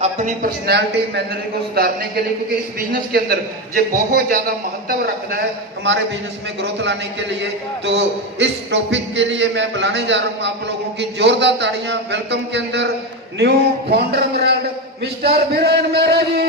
अपनी personality manner को सुधारने के लिए, क्योंकि इस बिजनेस के अंदर जो बहुत ज्यादा महत्व रखता है हमारे बिजनेस में ग्रोथ लाने के लिए। तो इस टॉपिक के लिए मैं बुलाने जा रहा हूँ आप लोगों की जोरदार ताड़ियां वेलकम के अंदर new founder mister Biren Mehra ji.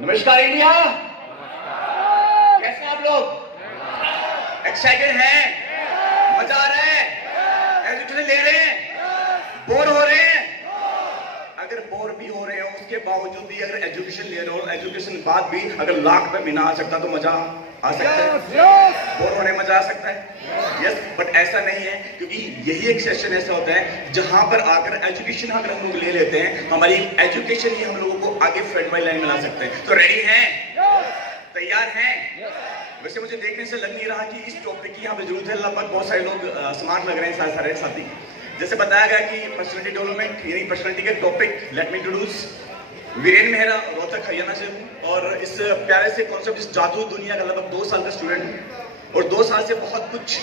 नमस्कार इंडिया, कैसे आप लोग? एक्साइटेड हैं? मजा आ रहा है? एजुकेशन ले रहे हैं? बोर हो रहे हैं? अगर बोर भी हो रहे हो उसके बावजूद भी अगर एजुकेशन ले रहे हो, एजुकेशन बाद भी अगर लाख में भी ना आ सकता तो मजा आ सकता है। बोर होने मजा आ सकता है। यस, बट ऐसा नहीं है, क्योंकि यही एक सेशन ऐसा होता है जहां पर आकर एजुकेशन अगर हम लोग ले लेते हैं, हमारी एजुकेशन ही हम लोगों को आगे फ्रंट बाई लाइन में ला सकते हैं। तो रेडी हैं? तैयार हैं? वैसे मुझे देखने से लग नहीं रहा कि इस टॉपिक की यहाँ पे जरूरत है। लगभग बहुत सारे लोग स्मार्ट लग रहे हैं सारे साथी। जैसे बताया गया कि पर्सनालिटी डेवलपमेंट यानी पर्सनालिटी के topic, let me introduce Viren Mehra, Rohtak Haryana से हूँ और इस प्यारे से कॉन्सेप्ट, इस जादू दुनिया का लगभग 2 साल का स्टूडेंट हूँ और 2 साल से बहुत कुछ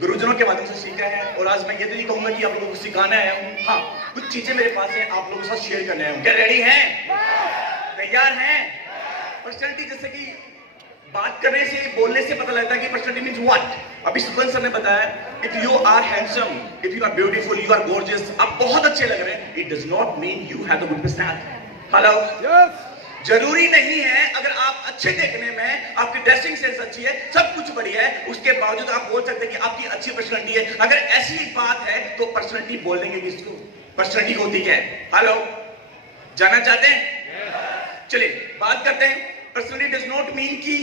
गुरुजनों के माध्यम से सीखा है। और आज मैं ये तो नहीं कहूंगा कि आप लोगों को सिखाने आया हूँ, हाँ कुछ चीजें मेरे पास हैं आप लोगों के साथ शेयर करने आया हूँ। क्या रेडी हैं? तैयार हैं? पर्सनालिटी, जैसे कि बात करने से, बोलने से पता लगता है कि पर्सनालिटी मींस व्हाट। अभी सुपन सर ने बताया, if you are handsome, if you are beautiful, you are gorgeous, आप बहुत अच्छे लग रहे हैं, it does not mean you have a good personality. Hello, जरूरी नहीं है अगर आप अच्छे देखने में, आपकी ड्रेसिंग सेंस अच्छी है, सब कुछ बढ़िया है, उसके बावजूद आप बोल सकते हैं कि आपकी अच्छी पर्सनालिटी है। अगर ऐसी बात है तो पर्सनालिटी बोलेंगे किसको? पर्सनालिटी होती क्या है? हेलो, जानना चाहते हैं? चलिए बात करते हैं। पर्सनालिटी डज नॉट मीन कि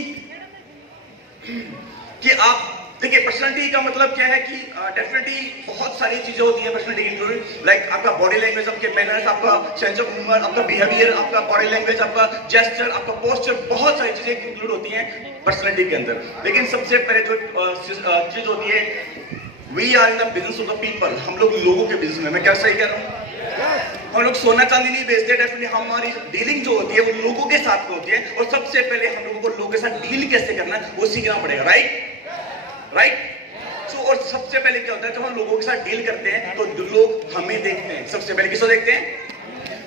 आप देखिए, पर्सनालिटी का मतलब क्या है कि डेफिनेटली बहुत सारी चीजें होती है पर्सनालिटी इंक्लूडेड, लाइक आपका बॉडी लैंग्वेज, आपके मैनर्स, आपका सेंस ऑफ ह्यूमर, आपका बिहेवियर, आपका बॉडी लैंग्वेज, आपका जेस्चर, आपका पोस्चर, बहुत सारी चीजें इंक्लूड होती हैं पर्सनालिटी के अंदर। लेकिन सबसे पहले जो चीज होती है, we are in the business of the people, हम लोग लोगों के बिजनेस में। मैं क्या सही कह रहा हूँ? हम लोग सोना चांदी नहीं बेचते, डेफिनेटली हमारी डीलिंग जो होती है वो लोगों के साथ में होती है और सबसे पहले हम लोगों को लोगों के साथ डील कैसे करना है वो सीखना पड़ेगा। राइट। सो और सबसे पहले क्या होता है, जब हम लोगों के साथ डील करते हैं तो लोग हमें देखते हैं। सबसे पहले किसको देखते हैं?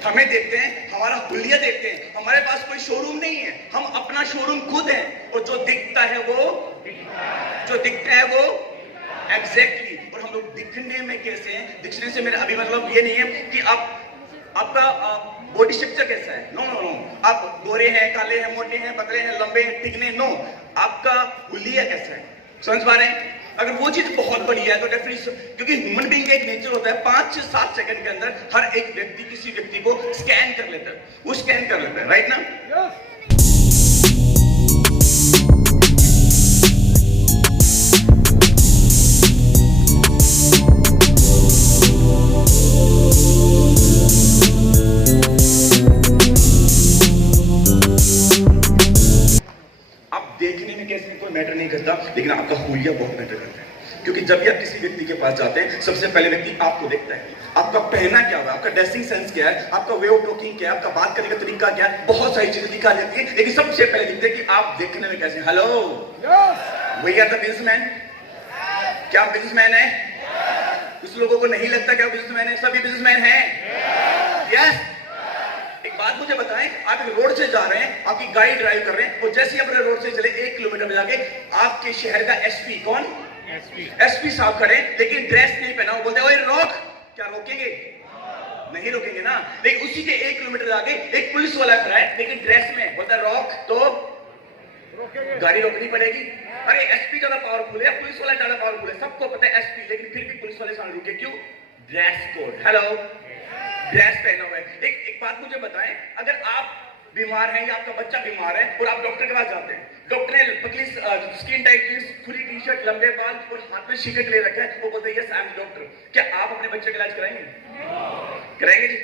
हमें देखते हैं, हमारा हुलिया देखते हैं। हमारे पास कोई शोरूम नहीं है, हम अपना शोरूम खुद है और जो दिखता है वो एग्जैक्टली। और हम लोग दिखने में कैसे हैं? दिखने से मेरा अभी मतलब ये नहीं है कि आपका बॉडी स्ट्रक्चर कैसा है, नो, आप गोरे हैं, काले हैं, मोटे हैं, पतले हैं, लंबे हैं, तिगने, नो, आपका हुलिया कैसा है? समझ पा रहे हैं? अगर वो चीज बहुत बढ़िया है तो डेफिनेटली, क्योंकि ह्यूमन बीइंग का एक नेचर होता है 5 से 7 सेकंड के अंदर हर एक व्यक्ति किसी व्यक्ति को स्कैन कर लेता है, वो स्कैन कर लेता है, राइट ना? देखने में कैसे कोई मैटर नहीं करता, लेकिन आपका हुलिया बहुत मैटर करता है। क्योंकि जब भी आप किसी व्यक्ति के पास जाते हैं, सबसे पहले व्यक्ति आपको देखता है, आपका पहना क्या हुआ, आपका ड्रेसिंग सेंस क्या है, आपका वे ऑफ टॉकिंग क्या है, आपका बात करने का तरीका क्या है, बहुत सारी चीजें दिखा देती है। लेकिन सबसे पहले दिखते हैं कि आप देखने में कैसे। Hello, we are the businessman. क्या आप बिजनेसमैन है? कुछ लोगों को नहीं लगता क्या बिजनेसमैन है, सभी बिजनेसमैन हैं। यस। एक बात मुझे बताएं, आप एक रोड से जा रहे हैं, आपकी गाड़ी ड्राइव कर रहे हैं और जैसे ही अपने रोड से चले 1 किलोमीटर में जाके आपके शहर का एसपी, कौन? एसपी साहब खड़े, लेकिन ड्रेस नहीं पहना, वो बोलते हैं ओए रोक। क्या रोकेंगे? नहीं रोकेंगे ना। लेकिन उसी के 1 किलोमीटर आगे एक पुलिस वाला खड़ा है, लेकिन ड्रेस में, बोलता है रोक, तो गाड़ी रोकनी पड़ेगी। अरे एसपी ज्यादा पावरफुल है, पुलिस वाला ज्यादा पावरफुल है, सबको पता है एसपी, लेकिन फिर भी पुलिस वाले सामने रुके क्यों? ड्रेस कोड, हेलो, ड्रेस पहना हुआ है। एक बात मुझे बताएं, अगर आप बीमार हैं या आपका बच्चा बीमार है और आप डॉक्टर के पास जाते हैं, डॉक्टर ने पतली स्किन टाइट जींस, खुली टी शर्ट, लंबे बाल और हाथ में शिकट ले रखा है, वो बोलते हैं यस आई एम डॉक्टर, क्या आप अपने बच्चे का इलाज कराएंगे? कराएंगे जी?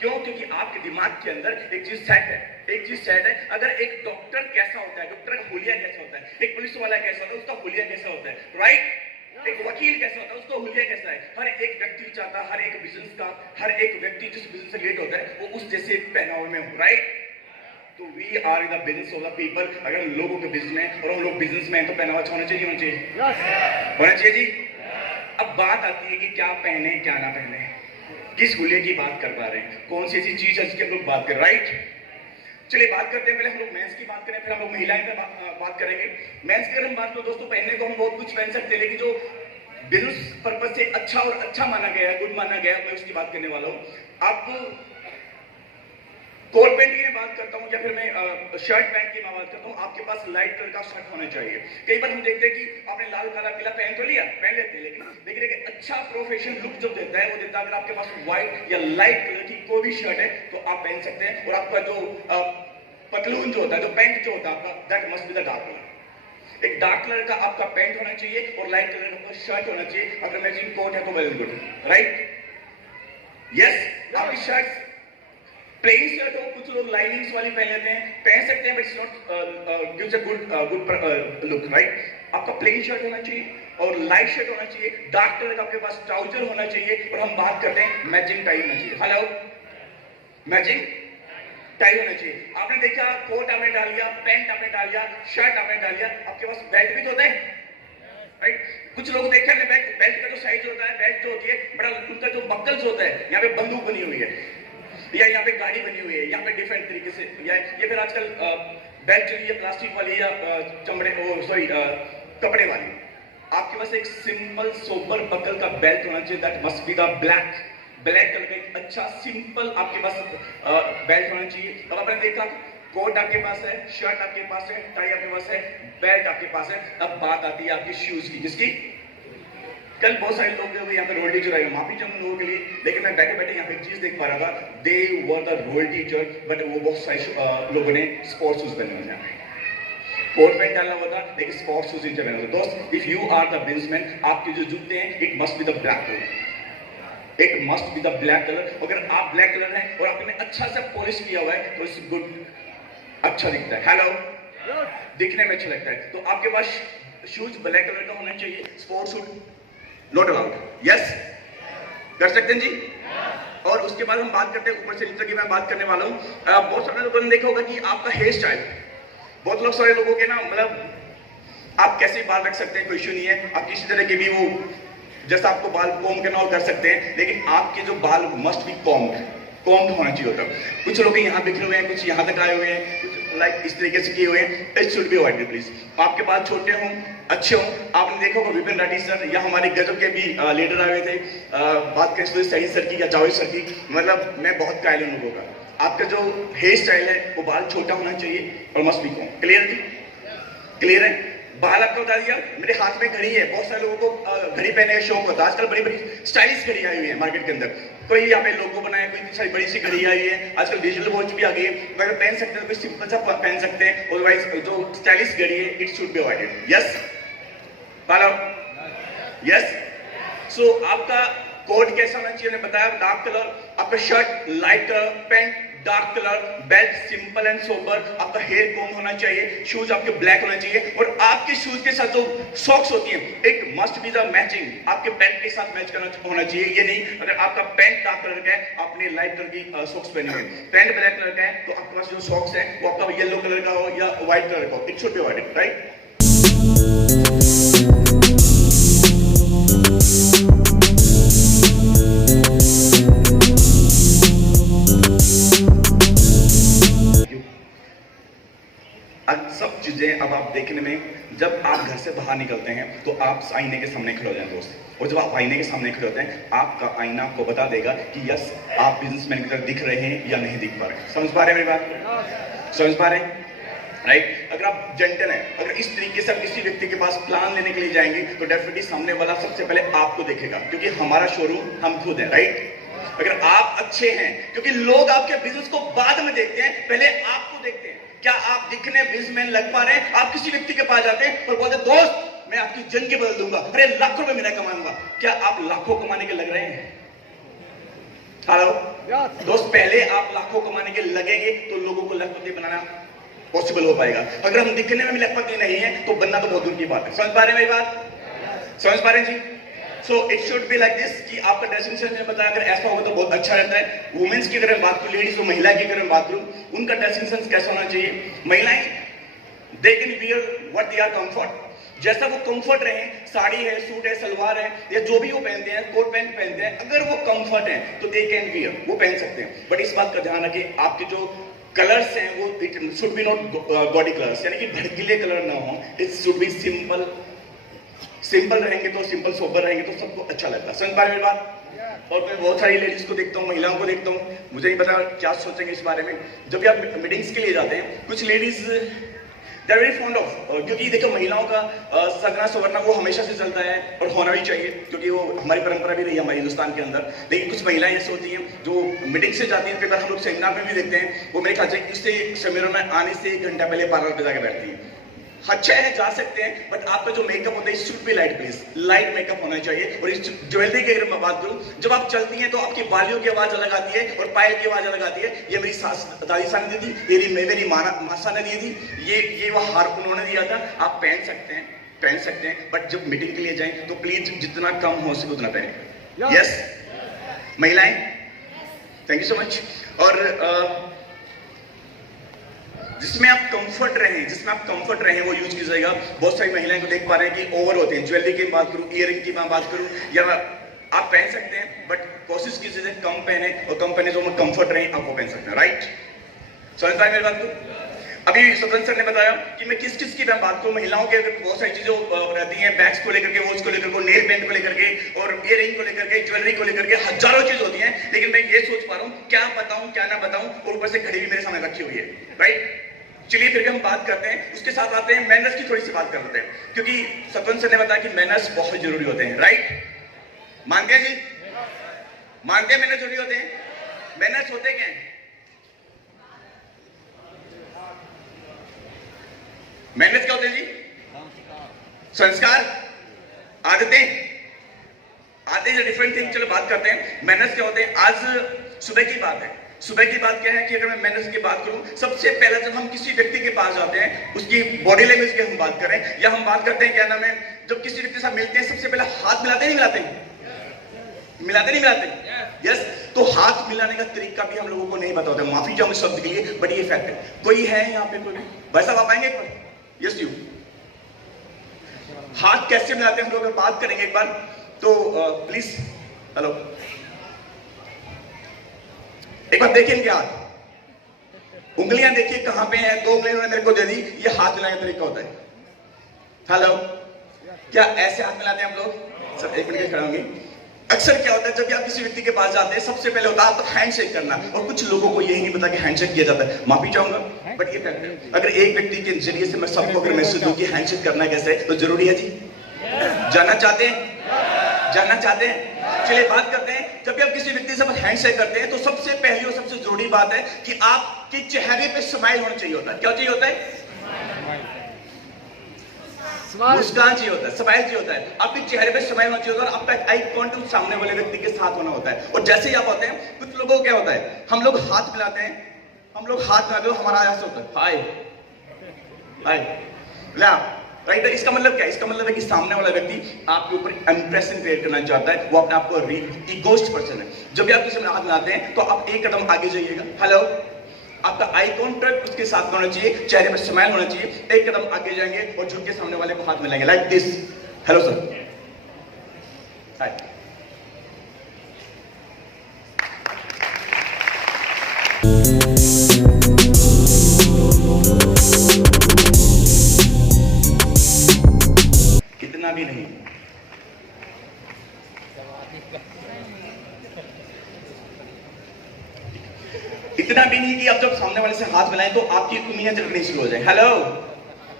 क्यों? क्योंकि आपके दिमाग के अंदर एक चीज सेट है, एक चीज सेट है। अगर एक डॉक्टर कैसा होता है, डॉक्टर का हुलिया कैसा होता है, एक पुलिस वाला कैसा होता है, उसका हुलिया कैसा होता है, राइट? एक वकील कैसा होता है, उसका हुलिया कैसा है। हर एक व्यक्ति चाहता है, हर एक बिजनेस का, हर एक व्यक्ति जिस बिजनेस से रिलेट होता है वो उस जैसे पहनावे में हो, राइट? तो we are in the business of the people. अगर हम लोगों के बिजनेस में और हम लोग बिजनेस में हैं तो पहनावा अच्छा होना चाहिए, होना चाहिए, होना चाहिए जी। अब बात आती है कि क्या पहने क्या ना पहने, किस हुलिये की बात कर पा रहे हैं, कौन सी ऐसी चीज है जिसकी हम लोग बात कर, राइट? चलिए बात करते हैं, पहले हम लोग मेंस की बात करें, फिर हम लोग महिलाएं पे बात करेंगे। मेंस की अगर हम बात करें दोस्तों, पहनने को हम बहुत कुछ पहन सकते हैं, लेकिन जो बिजनेस पर्पज से अच्छा और अच्छा माना गया है, गुड माना गया है, मैं उसकी बात करने वाला हूं। आप कोट पैंट की मैं बात करता हूं या फिर मैं शर्ट पैंट की मैं बात करता हूं, आपके पास लाइट कलर का शर्ट होना चाहिए। कई बार हम देखते हैं कि आपने लाल काला पीला पहन तो लिया, पहन लेते हैं, लेकिन एक अच्छा प्रोफेशनल लुक जो देता है वो देता है अगर आपके पास व्हाइट या लाइट कलर की कोई भी शर्ट है तो आप पहन सकते हैं। और आपका जो पतलून जो होता है, जो पैंट जो होता है आपका, that must be the dark colour. एक डार्क कलर का आपका पैंट होना चाहिए और लाइट कलर का शर्ट होना चाहिए। अगर मैचिंग कोट है तो वेल गुड, राइट? यस, आपकी शर्ट प्लेन शर्ट हो, कुछ लोग लाइनिंग्स वाली पहन लेते हैं, पहन सकते हैं, but it's not gives a good look, right? आपका प्लेन शर्ट होना चाहिए और लाइट शर्ट होना चाहिए, डार्क कलर का आपके पास ट्राउजर होना चाहिए, और हम बात करते हैं मैचिंग टाई होना चाहिए। हेलो, मैचिंग टाई होना चाहिए। आपने देखा कोट आपने डाल लिया, पैंट आपने डाल लिया, शर्ट आपने डाल लिया, आपके पास बेल्ट भी तो होता है, राइट? कुछ लोग देखते हैं बेल्ट का जो साइज होता है, बेल्ट जो होती है, बड़ा उनका जो बकल्स होता है, यहाँ पे बंदूक बनी हुई है या यहाँ पे गाड़ी बनी हुई है, यहाँ पे डिफरेंट तरीके से, या ये फिर आजकल बेल्ट चली है प्लास्टिक वाली या चमड़े सॉरी कपड़े वाली। आपके पास एक सिंपल सोबर बकल का बेल्ट होना चाहिए, that must be the black colour का एक अच्छा सिंपल आपके पास बेल्ट होना चाहिए। और आपने देखा कोट आपके पास है, शर्ट आपके पास है, टाई आपके पास है, बेल्ट आपके पास है। अब बात आती है आपकी शूज की, जिसकी कल बहुत सारे लोग जो यहाँ पे रोल टीचर आए, माफी चाहूंगा लोगों के लिए, लेकिन मैं बैठे बैठे यहाँ पे एक चीज देख पा रहा था, they were the role teacher, but वो बहुत सारे लोगों ने स्पोर्ट्स शूज पहने हुए हैं, कोट पैंट डालना हुआ था, लेकिन स्पोर्ट्स शूज नहीं पहने हुए। दोस्त, if you are the businessman, आपके जो जूते हैं, it must be the black colour, it must be the black colour. अगर आप ब्लैक कलर हैं और आपने अच्छा सा पॉलिश किया हुआ है तो इट्स गुड, अच्छा दिखता है, हेलो, दिखने में अच्छा लगता है। तो आपके पास शूज ब्लैक कलर का होना चाहिए, sports shoes not allowed, yes, कर सकते हैं जी। और उसके बाद हम बात करते हैं ऊपर से नीचे की, मैं बात करने वाला हूँ। बहुत सारे लोगों ने देखा होगा कि आपका हेयर स्टाइल, बहुत लोग सारे लोगों के ना, मतलब आप कैसे बाल रख सकते हैं, कोई इश्यू नहीं है, आप किसी तरह के भी वो जैसा आपको बाल कॉम्ब करना हो कर सकते हैं, लेकिन आपके जो बाल मस्ट बी कॉम्ब होना चाहिए होता है। कुछ लोग यहाँ बिखरे हुए हैं, कुछ यहाँ तक आए हुए हैं, कुछ लाइक इस तरीके से किए हुए हैं, it should be avoided please. आपके बाल छोटे हों, अच्छे हों। आपने देखा होगा विपिन राठी सर या हमारे गजब के भी लीडर आए हुए थे, बात करें सईद सर की या जावेद सर की, मतलब मैं बहुत कायल हूं लोगों का। आपका जो हेयर स्टाइल है वो बाल छोटा होना चाहिए और मस्ट बी कॉम्ब, क्लियर जी? क्लियर है? बाल आपको बता दिया, मेरे हाथ में घड़ी है, बहुत सारे लोगों को घड़ी पहनने का शौक होता है, आजकल बड़ी बड़ी स्टाइलिश घड़ी आई हुई है मार्केट के अंदर, कोई यहाँ पे लोगो बनाया, कोई इतनी सारी बड़ी सी घड़ी आई है, आजकल डिजिटल वॉच भी आ गई है, अगर पहन सकते हैं तो कोई सिंपल सा पहन सकते हैं, अदरवाइज जो स्टाइलिश घड़ी है it should be avoided, yes, follow, yes. So आपका कोट कैसा होना चाहिए, मैंने बताया डार्क कलर, आपका shirt light colour, pant dark colour, belt simple and sober, आपका हेयर कॉम्ब होना चाहिए, शूज आपके ब्लैक होना चाहिए, और आपके शूज के साथ जो सॉक्स होती हैं एक मस्ट बी द मैचिंग, आपके पैंट के साथ मैच करना होना चाहिए। ये नहीं अगर आपका पैंट डार्क कलर का है, आपने लाइट कलर की सॉक्स पहने हुए, पैंट ब्लैक कलर का है, तो आपके पास जो सॉक्स है वो आपका येलो कलर का हो या व्हाइट कलर का हो, it should be avoided, right? सब चीजें अब आप देखने में, जब आप घर से बाहर निकलते हैं तो आप आईने के सामने खड़े हो जाएं दोस्त, और जब आप आईने के सामने खड़े होते हैं आपका आईना आपको बता देगा कि यस आप बिजनेसमैन की तरह दिख रहे हैं या नहीं दिख पा रहे हैं। समझ पा रहे हैं मेरी बात? समझ पा रहे हैं? राइट। अगर आप जेंटल हैं, अगर इस तरीके से आप किसी व्यक्ति के पास प्लान लेने के लिए जाएंगे तो डेफिनेटली सामने वाला सबसे पहले आपको देखेगा, क्योंकि हमारा शोरूम हम खुद हैं, राइट। अगर आप अच्छे हैं, क्योंकि लोग आपके बिजनेस को बाद में देखते हैं, पहले आपको देखते हैं। क्या आप दिखने बिजनेसमैन लग पा रहे हैं? आप किसी व्यक्ति के पास जाते हैं और बोलते हैं दोस्त मैं आपकी जिंदगी बदल दूंगा, अरे लाखों रुपए मेरा कमाऊंगा। क्या आप लाखों कमाने के लग रहे हैं? हेलो दोस्त, पहले आप लाखों कमाने के लगेंगे तो लोगों को लखपति बनाना पॉसिबल हो पाएगा। अगर हम दिखने में भी लखपति नहीं है तो बनना तो बहुत दूर की बात है। समझ पा रहे हैं मेरी बात? समझ पा रहे हैं जी? So it should be like this कि आपका ड्रेसिंग सेंस में बताया, अगर ऐसा होगा तो बहुत अच्छा रहता है। वुमेन्स की अगर मैं बात करूं, लेडीज और महिला की अगर मैं बात करूं, उनका ड्रेसिंग सेंस कैसा होना चाहिए? महिलाएं they can wear what they are comfort, जैसा वो कंफर्ट रहे, साड़ी है, सूट है, सलवार है, या जो भी वो पहनते हैं, कोट पैंट पहनते हैं, अगर वो कंफर्ट है तो दे कैन वियर, वो पहन सकते हैं। बट इस बात का ध्यान रखें, आपके जो कलर्स हैं वो it should B not gaudy colours, यानी कि भड़कीले कलर ना हो, it should B simple. Simple रहेंगे तो, सिंपल सोबर रहेंगे तो सबको अच्छा लगता है। समझ पा रहे मेरी बात? और मैं बहुत सारी लेडीज को देखता हूँ, महिलाओं को देखता हूँ, मुझे नहीं पता क्या सोचेंगे इस बारे में। जब भी आप मीटिंग्स के लिए जाते हैं, कुछ ladies they are very fond of, क्योंकि देखो महिलाओं का सगना सवरना वो हमेशा से चलता है और होना भी चाहिए, क्योंकि वो हमारी परंपरा भी रही है हमारे हिंदुस्तान के अंदर। लेकिन कुछ महिलाएं ऐसी होती हैं जो मीटिंग से जाती हैं, कई बार हम लोग सेमिनार में भी देखते हैं, वो मेरे ख्याल से इससे सेमिनार में आने से 1 घंटा पहले पार्लर पे जाकर बैठती हैं। अच्छा है, जा सकते हैं, बट आपका जो मेकअप होता है should be light, please light makeup होना चाहिए। और इस ज्वेलरी की अगर मैं बात करूं, जब आप चलती हैं तो आपकी बालियों की आवाज अलग आती है और पायल की आवाज अलग आती है। ये मेरी सास दादी ने दी थी, मेरी मासा ने दी थी, ये वो हार उन्होंने दिया था। आप पहन सकते हैं, बट जब मीटिंग के लिए जाएं तो प्लीज जितना कम हो सके उतना पहने। यस महिलाएं, थैंक यू सो मच। और जिसमें आप कंफर्ट रहें वो यूज कीजिएगा। बहुत सारी महिलाएं को देख पा रहे हैं कि ओवर होते हैं। ज्वेलरी की बात करूं, इयररिंग की बात करूं, या आप पहन सकते हैं, बट कोशिश कीजिए कम पहने, और कम पहने जो कंफर्ट रहे आप वो पहन सकते हैं, राइट। समझ पाए मेरी बात को? अभी स्वतंत्र सर ने बताया कि मैं किस की मैं बात करूं। महिलाओं के बहुत सारी चीजें रहती हैं, बैग्स को लेकर के, वॉच को लेकर के, नेल पेंट को लेकर के, और इयररिंग को लेकर के, ज्वेलरी को लेकर के, हजारों चीज होती हैं। लेकिन मैं ये सोच पा रहा हूं क्या बताऊं क्या ना बताऊं, और ऊपर से घड़ी भी मेरे सामने रखी हुई है, राइट। चलिए फिर हम बात करते हैं, उसके साथ आते हैं मैनर्स की थोड़ी सी बात कर लेते हैं, क्योंकि स्वतंत्र सर ने बताया कि मैनर्स बहुत जरूरी होते हैं, राइट। मानते हैं जी? मानते हैं मैनर्स जरूरी होते हैं? मैनर्स होते क्या हैं? मैनर्स क्या होते हैं जी? संस्कार, आदतें डिफरेंट थिंग। चलो बात करते हैं मैनर्स क्या होते हैं। आज सुबह की बात है, सुबह की बात क्या है कि अगर मैं मैनर्स की बात करूं, सबसे पहले जब हम किसी व्यक्ति के पास जाते हैं, उसकी बॉडी लैंग्वेज की हम बात करें, या हम बात करते हैं क्या नाम है, जब किसी व्यक्ति के साथ मिलते हैं सबसे पहले हाथ मिलाते नहीं मिलाते? मिलाते नहीं मिलाते? यस। तो हाथ मिलाने का तरीका भी हम लोगों को नहीं पता होता। माफी चाहूंगा शब्द के लिए, बट ये फैक्ट है। कोई है यहाँ पे कोई भाई साहब, आप आएंगे एक बार? Yes you. हाथ कैसे मिलाते हैं हम लोग बात करेंगे एक बार, तो प्लीज हेलो एक बार देखिए इनके हाथ, उंगलियां देखिए कहां पे हैं। 2 उंगलियां उन्होंने मेरे को दे दी, ये हाथ मिलाने का तरीका होता है। हेलो, क्या ऐसे हाथ मिलाते हैं हम लोग? सर 1 मिनट के खड़े होंगे। अक्सर क्या होता है, जब भी आप किसी व्यक्ति के पास जाते हैं, सबसे पहले होता है आपको हैंडशेक करना, और कुछ लोगों को यही नहीं पता कि हैंडशेक किया जाता है। माफी चाहूंगा, बट ये फैक्ट है। अगर एक व्यक्ति के जरिए से मैं सबको अगर मैसेज दूं कि हैंडशेक करना कैसे है, तो जरूरी है जी। जानना चाहते हैं? जानना चाहते हैं? चलिए बात करते हैं। जब भी आप किसी व्यक्ति से हैंडशेक करते हैं, तो सबसे पहली और सबसे जरूरी बात है कि आपके चेहरे पे स्माइल होना चाहिए होता है। क्या चाहिए होता है? मुस्कान चाहिए होता है, स्माइल चाहिए होता है। आपके चेहरे पे स्माइल होना चाहिए होता है, और आपका आई कांटेक्ट सामने वाले व्यक्ति के साथ होना होता है। और जैसे ही आप होते हैं, कुछ लोगों को क्या होता है, हम लोग हाथ मिलाते हैं, हमारा ऐसा होता है हाय हाय, राइट। इसका मतलब क्या है? इसका मतलब है कि सामने वाला व्यक्ति आपके ऊपर इंप्रेशन क्रिएट करना चाहता है, वो अपने आप को इगोइस्ट पर्सन है। जब भी आप किसी में हाथ मिलाते हैं, तो आप 1 कदम आगे जाइएगा। हेलो, आपका आई कॉन्टैक्ट उसके साथ होना चाहिए, चेहरे पर स्माइल होना चाहिए। 1 कदम आगे जाएंगे और झुक के सामने वाले को हाथ मिलाएंगे, लाइक दिस। हेलो सर, हाय। इतना भी नहीं, इतना भी नहीं कि आप जब सामने वाले से हाथ मिलाएं तो आपकी उंगलियां चलनी शुरू हो जाए। हेलो,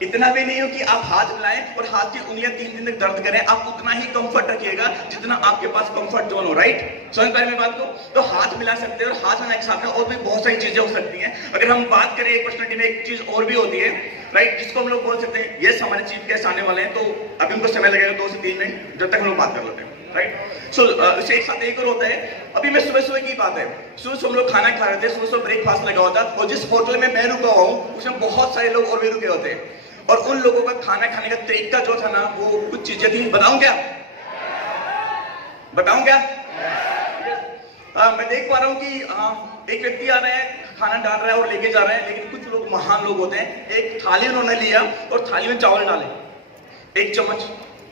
इतना भी नहीं हो कि आप हाथ मिलाएं और हाथ की उंगलियां 3 दिन तक दर्द करें। आप उतना ही कंफर्ट रखिएगा जितना आपके पास कंफर्ट जोन हो, राइट? समझ पा रहे हैं बात को? तो हाथ मिला सकते हैं और हाथ मिलाने के साथ में और भी बहुत सारी चीजें हो सकती हैं। अगर हम बात करें एक पर्सनालिटी में एक चीज और भी होती है, राइट, जिसको हम लोग बोल सकते हैं ये हमारे चीफ गेस्ट आने वाले हैं, तो अभी उनको समय लगेगा 2 से 3 मिनट, जब तक हम लोग बात कर लेते हैं, राइट? सो इसे एक साथ एक और होता है। अभी मैं सुबह सुबह की बात है, सुबह हम लोग खाना खा रहे थे, सुबह ब्रेकफास्ट लगा होता, और जिस होटल में मैं रुका हूँ उसमें बहुत सारे लोग और भी रुके होते हैं, और उन लोगों का खाना खाने का तरीका जो था ना, वो कुछ चीजें थी। बताऊं क्या? बताऊं क्या? मैं देख पा रहा हूं कि एक व्यक्ति आ रहा है, खाना डाल रहा है और लेके जा रहा है, लेकिन कुछ लोग महान लोग होते हैं। एक थाली उन्होंने लिया और थाली में चावल डाले, 1 चम्मच,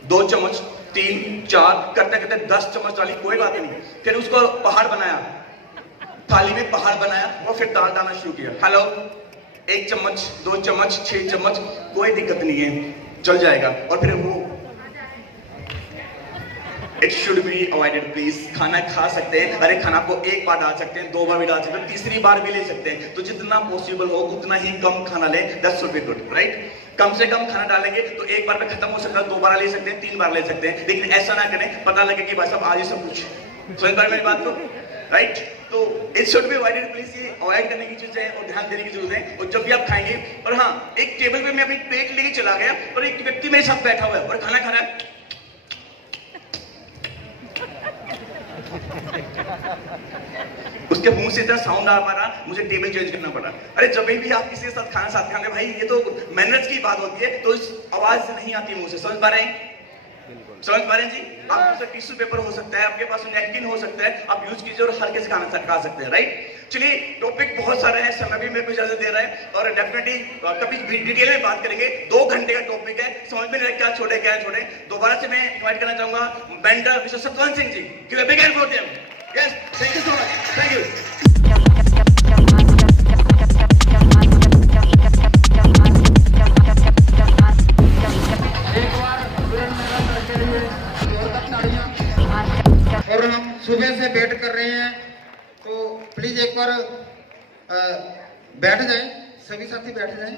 2 चम्मच, 3, 4 करते करते 10 चम्मच डाली, कोई बात नहीं। फिर उसको पहाड़ बनाया, थाली में पहाड़ बनाया और फिर दाल डालना शुरू किया। हेलो, 1 चम्मच, 2 चम्मच, 6 चम्मच, कोई दिक्कत नहीं है, चल जाएगा। और फिर वो it should be avoided please. खाना खा सकते हैं, अरे खाना को 1 बार डाल सकते हैं, 2 बार भी डाल सकते हैं, तीसरी बार भी ले सकते हैं। तो जितना पॉसिबल हो उतना ही कम खाना लें, that should be good, right? कम से कम खाना डालेंगे तो 1 बार में खत्म हो सकता है, 2 बार ले सकते हैं, 3 बार ले सकते हैं, लेकिन ऐसा ना करें पता लगे कि भाई साहब आज ही सब कुछ। समझ पा रहे मेरी बात को, राइट? तो it should be avoided please. ये अवॉइड करने की चीज है और ध्यान देने की जरूरत है। और जब भी आप खाएंगे, और हाँ, एक टेबल पे मैं अपनी प्लेट लेके चला गया और एक व्यक्ति मेरे साथ बैठा हुआ है और खाना खा रहा है, उसके मुंह से इतना साउंड आ पा रहा, मुझे टेबल चेंज करना पड़ा। अरे जब भी आप किसी के साथ खाना साथ खाते, भाई ये तो मैनर्स की बात होती है, तो इस आवाज से नहीं आती मुंह से। समझ पा रहे हैं? समझ पा रहे हैं जी? आपके पास टिश्यू पेपर हो सकता है, आपके पास नैपकिन हो सकता है, आप यूज कीजिए और हल्के से खाना खा सकते हैं, राइट? चलिए, टॉपिक बहुत सारा है, समय भी मेरे को इजाजत दे रहा है और डेफिनेटली कभी डिटेल में बात करेंगे। 2 घंटे का टॉपिक है, समझ में नहीं क्या छोड़े क्या छोड़े। दोबारा से मैं इन्वाइट करना चाहूंगा बेंडर mister Satwant Singh ji. Give a big hand for them. Yes, thank you so much, thank you. और हम सुबह से वेट कर रहे हैं, तो प्लीज एक बार बैठ जाएं, सभी साथी बैठ जाएं।